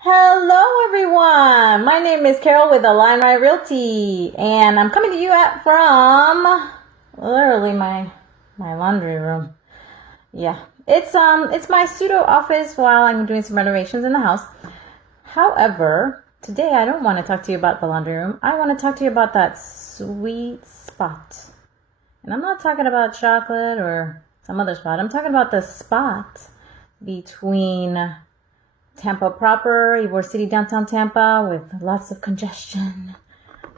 Hello everyone, my name is Carol with Belmont Realty, and I'm coming to you from literally my laundry room. Yeah, it's my pseudo office while I'm doing some renovations in the house. However, today I don't want to talk to you about the laundry room. I want to talk to you about that sweet spot. And I'm not talking about chocolate or some other spot. I'm talking about the spot between Tampa proper, Ybor City, downtown Tampa, with lots of congestion,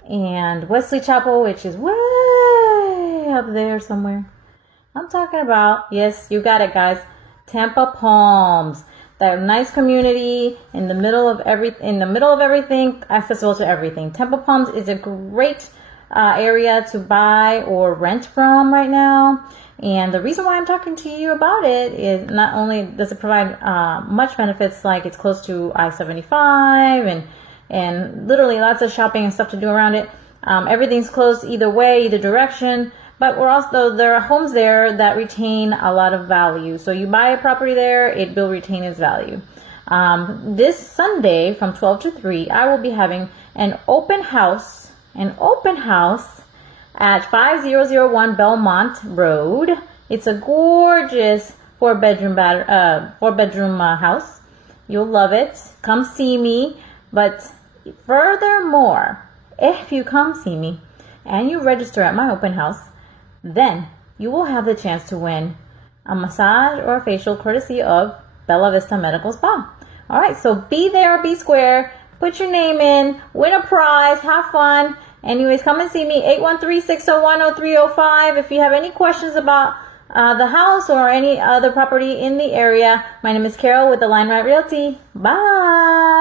and Wesley Chapel, which is way up there somewhere. I'm talking about, yes, you got it, guys, Tampa Palms, that nice community in the middle of everything, accessible to everything. Tampa Palms is a great area to buy or rent from right now. And the reason why I'm talking to you about it is not only does it provide much benefits, like it's close to I-75 and literally lots of shopping and stuff to do around it. Everything's close either way, either direction. But there are homes there that retain a lot of value. So you buy a property there, it will retain its value. This Sunday from 12 to 3, I will be having an open house at 5001 Belmont Road. It's a gorgeous four-bedroom house. You'll love it. Come see me. But furthermore, if you come see me and you register at my open house, then you will have the chance to win a massage or a facial courtesy of Bella Vista Medical Spa. All right, so be there, be square, put your name in, win a prize, have fun. Anyways, come and see me, 813-601-0305. If you have any questions about the house or any other property in the area, my name is Carol with Belmont Realty. Bye.